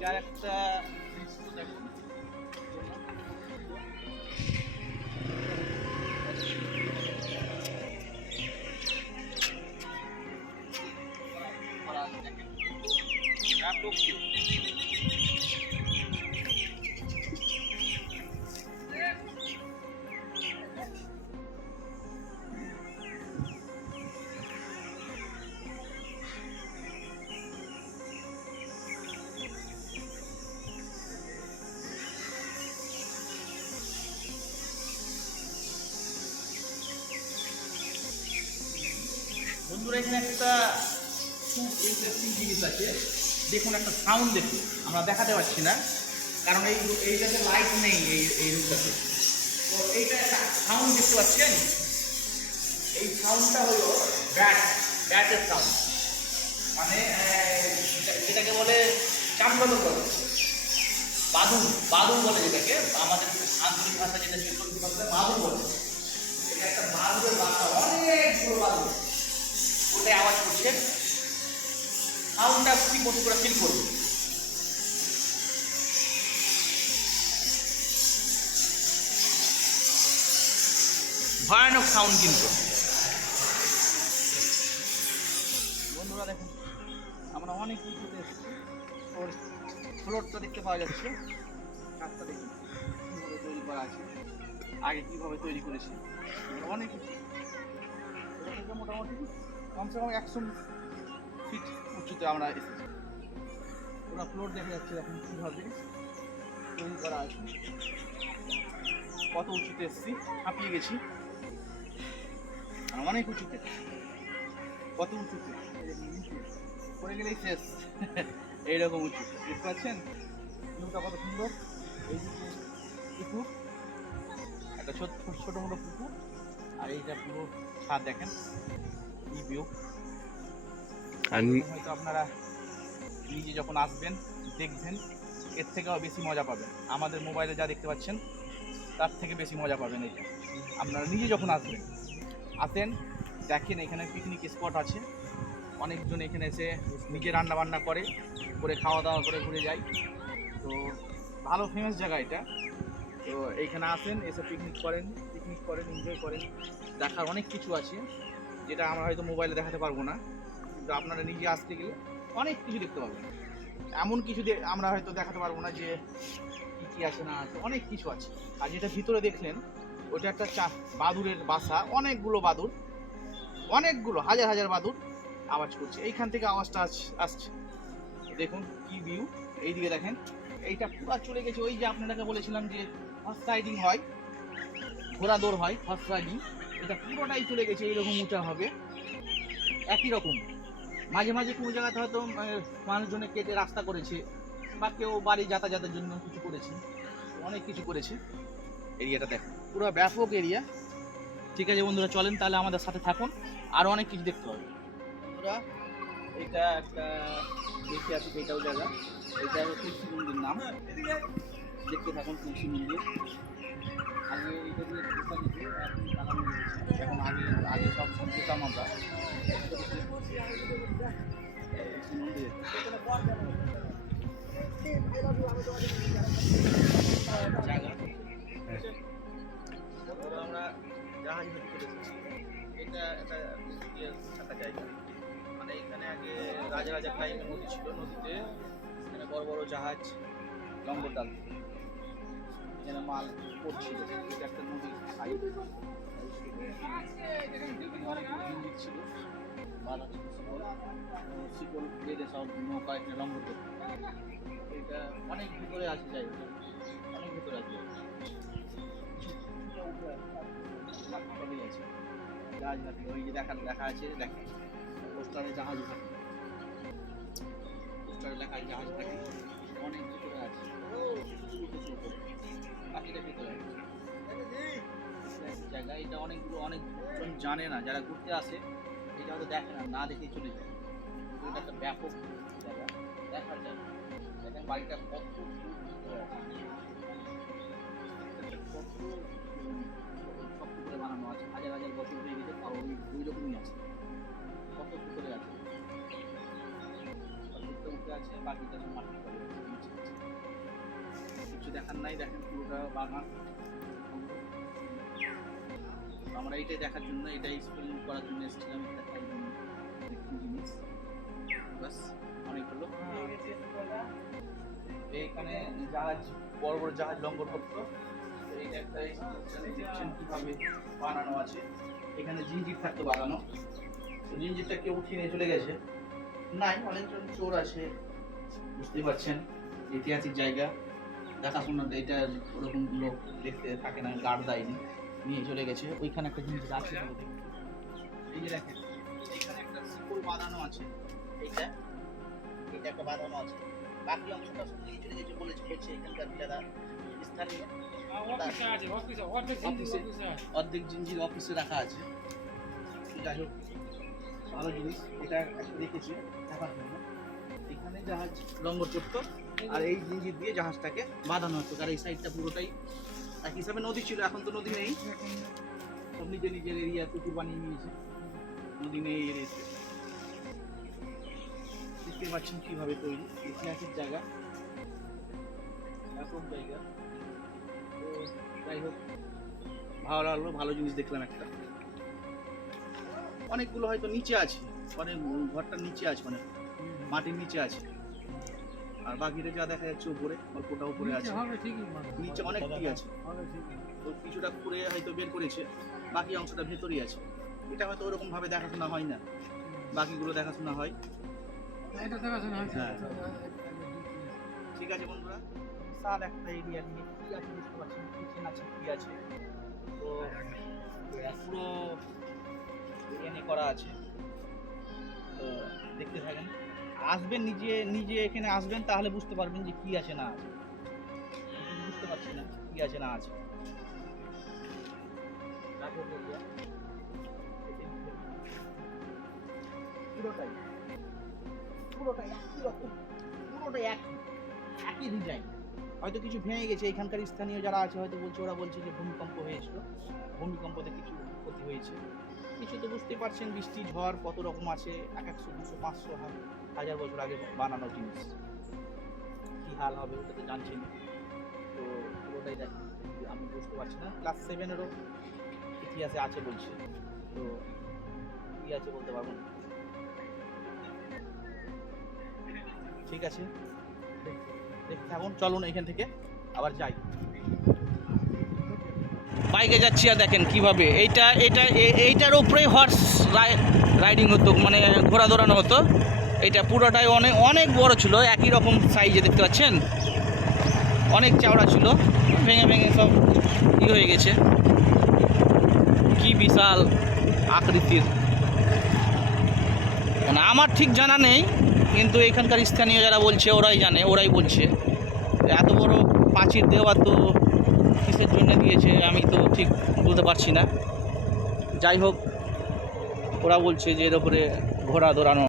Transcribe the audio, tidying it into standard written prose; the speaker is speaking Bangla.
যার একটা দৃশ্য দেখুন। ব্যাপক view। বন্ধুরা এখানে একটা খুব ইন্টারেস্টিং জিনিস আছে, দেখুন একটা সাউন্ড দেখুন, আমরা দেখাতে পারছি না কারণ এইটাতে লাইট নেই এই রুমটাতে। তো এইটা একটা সাউন্ড দেখতে পাচ্ছেন, এই সাউন্ডটা হলো ব্যাটের সাউন্ড, মানে যেটাকে বলে চামড়ালো বলে, বাদুর বলে, যেটাকে আমাদের আঞ্চলিক ভাষা যেটা চলতি ভাষায় বাদুর বলে। এটা একটা বাদুরের বাসা, অনেক বড় বাদুর, ওটাই আওয়াজ করছে। সাউন্ডটা ঠিক মতো করে ফিল করবে। ভয়ানক সাউন্ড কিন্তু। বন্ধুরা দেখুন, আমরা অনেক কিছুতে এসেছি, ওর ফ্লোরটা দেখতে পাওয়া যাচ্ছে, কাঠটা দেখুন কীভাবে তৈরি করা আছে, আগে কীভাবে তৈরি করেছে, অনেক কিছু। এটা থেকে মোটামুটি কমসে কম 100 ফিট উঁচুতে আমরা এসেছি। পুরো ফ্লোর দেখা যাচ্ছে এখন কীভাবে তৈরি করা আছে, কত উঁচুতে এসেছি, হাঁপিয়ে গেছি, অনেক উঁচুতে, কত উঁচুতে পড়ে গেলেই শেষ। এইরকম উঁচু, দেখতে পাচ্ছেন ভিউটা কত সুন্দর। এইদিকে পুকুর, একটা ছোটো মোটো পুকুর, আর এইটা পুরো ছাদ দেখেন কি ভিউ। হয়তো আপনারা নিজে যখন আসবেন দেখবেন, এর থেকেও বেশি মজা পাবেন। আমাদের মোবাইলে যা দেখতে পাচ্ছেন তার থেকে বেশি মজা পাবেন এটা আপনারা নিজে যখন আসবেন। আসেন, দেখেন এখানে পিকনিক স্পট আছে, অনেকজন এখানে এসে নিজে রান্না বান্না করে খাওয়া দাওয়া করে ঘুরে যায়। তো ভালো ফেমাস জায়গা এটা। তো এইখানে আসেন, এসে পিকনিক করেন, এনজয় করেন। দেখার অনেক কিছু আছে যেটা আমরা হয়তো মোবাইলে দেখাতে পারবো না, কিন্তু আপনারা নিজে আসতে গেলে অনেক কিছু দেখতে পাবেন। এমন কিছু আমরা হয়তো দেখাতে পারবো না যে কী আছে না আছে, অনেক কিছু আছে। আর যেটা ভিতরে দেখলেন ওটা একটা বাদুরের বাসা, অনেকগুলো হাজার হাজার বাদুর আওয়াজ করছে, এইখান থেকে আওয়াজটা আসছে। দেখুন কি ভিউ। এইদিকে দেখেন, এইটা পুরো চলে গেছে ওই যে আপনাদেরকে বলেছিলাম যে হর্স রাইডিং হয়, ঘোড়া দৌড় হয়, হর্স রাইডিং, এটা পুরোটাই চলে গেছে এইরকম উঁচা হবে। একই রকম মাঝে মাঝে কোনো জায়গাতে হয়তো মানুষজনে কেটে রাস্তা করেছে, বা কেউ বাড়ি যাতায়াতের জন্য কিছু করেছে, অনেক কিছু করেছে। এরিয়াটা দেখুন পুরো ব্যাপক এরিয়া। ঠিক আছে বন্ধুরা, চলেন তাহলে আমাদের সাথে থাকুন, আরও অনেক কিছু দেখতে হবে। বন্ধুরা এটা একটা দেখে আছে, এটাও জায়গা, এটা তুলসী মন্দির নাম, দেখতে থাকুন তুলসী মন্দির। আগে এটা দিয়ে ঢোকা যেত, এখন চালানো হয়েছে, এখন আগে সব যেতাম আমরা মন্দিরে। জায়গা আমরা জাহাজ ধরে চলে এসেছি। এটা একটা একটা জায়গা, মানে এখানে আগে রাজার টাইমে নদী ছিল, নদীতে এখানে বড় বড় জাহাজ লম্বর ডাল এখানে মাল পড়ছিল। এটা একটা নদীর সাইড, অনেক মন্দির ছিল, বাধা ছিল শিকল বেঁধে সব নৌকা এখানে লম্বর করতো। এটা অনেক ভিতরে আছে জায়গা, অনেক ভিতরে আছে জাহাজ ঘাটি। ওই যে লেখা আছে, দেখেন পোস্টারে জাহাজ ঘাটি, পোস্টারে লেখা আছে জাহাজ ঘাটি, অনেক ভিতরে আছে, বাকিটা ভিতরে আছে জায়গা। এটা অনেকজন জানে না, যারা ঘুরতে আসে এটা হয়তো দেখে না দেখেই চলে যায়। এটা একটা ব্যাপক জায়গা, দেখার জায়গা। দেখেন বাড়িটা কত শক্ত করে বানানো আছে, হাজার হাজার বছর হয়ে গেছে, তাও ওই রকমই আছে, কত ভিতরে আছে, উঠে আছে, বাকিটা সব মাটি করে কিছু দেখার নাই, দেখেন পুরোটা বাগান। আমরা এইটাই দেখার জন্য, এটাই এক্সপেরিমেন্ট করার জন্য এসেছিলাম। একটা জিনিস বাস, অনেক হলো। এইখানে জাহাজ, বড় বড় জাহাজ লঙ্গর করতো। এইটা একটা দেখছেন কিভাবে বানানো আছে। এখানে জিঞ্জির থাকতো বানানো, জিঞ্জিরটা কেউ উঠিয়ে নিয়ে চলে গেছে। নাই, অনেকজন চোর আছে, বুঝতেই পারছেন। ঐতিহাসিক জায়গা, দেখাশোনা এটা ওরকম লোক দেখতে থাকে না, গার্ড দেয়নি, নিয়ে চলে গেছে। ওইখানে একটা জিনিস আছে, এই যে দেখেন এখানে একটা শিকল বাঁধানো আছে। এইটা একটা বাঁধানো আছে, বাকি অংশটা সব নিয়ে চলে গেছে বলেছে এখানকার যারা স্থানীয়। অর্ধেক জিঞ্জির অফিসে রাখা আছে। যাই হোক, ভালো জিনিস, এটা একটা দেখেছি দেখার জন্য। এখানে জাহাজ লঙ্গর করতো, আর এই জিঞ্জির দিয়ে জাহাজটাকে বাঁধানো হতো। আর এই সাইডটা পুরোটাই এক হিসাবে নদী ছিল, এখন তো নদী নেই, সব নিজের নিজের এরিয়া পুকুর বানিয়ে নিয়েছে, নদী নেই এরিয়াতে। দেখতে পাচ্ছেন কিভাবে তৈরি, ঐতিহাসিক জায়গা, এরকম জায়গা। তো যাই হোক, ভালো লাগলো, ভালো জিনিস দেখলাম একটা। অনেকগুলো হয়তো নিচে আছে, অনেক ঘরটার নিচে আছে, মানে মাটির নিচে আছে। আর বাকিটা যা দেখা যাচ্ছে উপরে, অল্পটা উপরে আছে, নিচে অনেক কি আছে। তো কিছুটা করে হয়তো বের করেছে, বাকি অংশটা ভেতরেই আছে। এটা হয়তো ওরকম ভাবে দেখাশোনা হয় না, বাকিগুলো দেখাশোনা হয়। হ্যাঁ, ঠিক আছে বন্ধুরা, বিশাল একটা এরিয়া নিয়ে কি আছে বুঝতে পারছেন, কিচেন আছে, কি আছে। তো পুরো এরিয়া নিয়ে করা আছে। তো দেখতে থাকেন, আসবেন নিজে নিজে এখানে আসবেন, তাহলে বুঝতে পারবেন যে কি আছে না আছে। বুঝতে পারছি না কি আছে না আছে। পুরোটাই পুরোটাই একই রকম, পুরোটাই একই ডিজাইন। হয়তো কিছু ভেঙে গেছে, এখানকার স্থানীয় যারা আছে হয়তো বলছে, ওরা বলছে যে ভূমিকম্প হয়েছিল, ভূমিকম্পতে কিছু ক্ষতি হয়েছে। কিছু তো বুঝতেই পারছেন, বৃষ্টি ঝড় কত রকম আছে, 100, 200, 500, 1000 বছর আগে বানানো জিনিস, কি হাল হবে ওটা তো জানছেন। তো পুরোটাই দেখেন, আমি বুঝতে পারছি না। ক্লাস 7-এরও ইতিহাসে আছে বলছে, তো কি আছে বলতে পারবো না। ঠিক আছে, দেখতে থাকুন, চলুন এখান থেকে আবার যাই। বাইকে যাচ্ছি, আর দেখেন কিভাবে এইটার উপরে হর্স রাইডিং হতো, মানে ঘোড়া দৌড়ানো হতো। এটা পুরোটাই অনেক অনেক বড় ছিল, একই রকম সাইজে দেখতে পাচ্ছেন, অনেক চওড়া ছিল, ভেঙে ভেঙে সব ই হয়ে গেছে। কি বিশাল আকৃতির, মানে আমার ঠিক জানা নেই, কিন্তু এখানকার স্থানীয় যারা বলছে ওরাই জানে, ওরাই বলছে এত বড় প্রাচীর দেওয়া তো কিসের জন্য দিয়েছে আমি তো ঠিক বলতে পারছি না। যাই হোক, ওরা বলছে যে এর উপরে ঘোড়া দৌড়ানো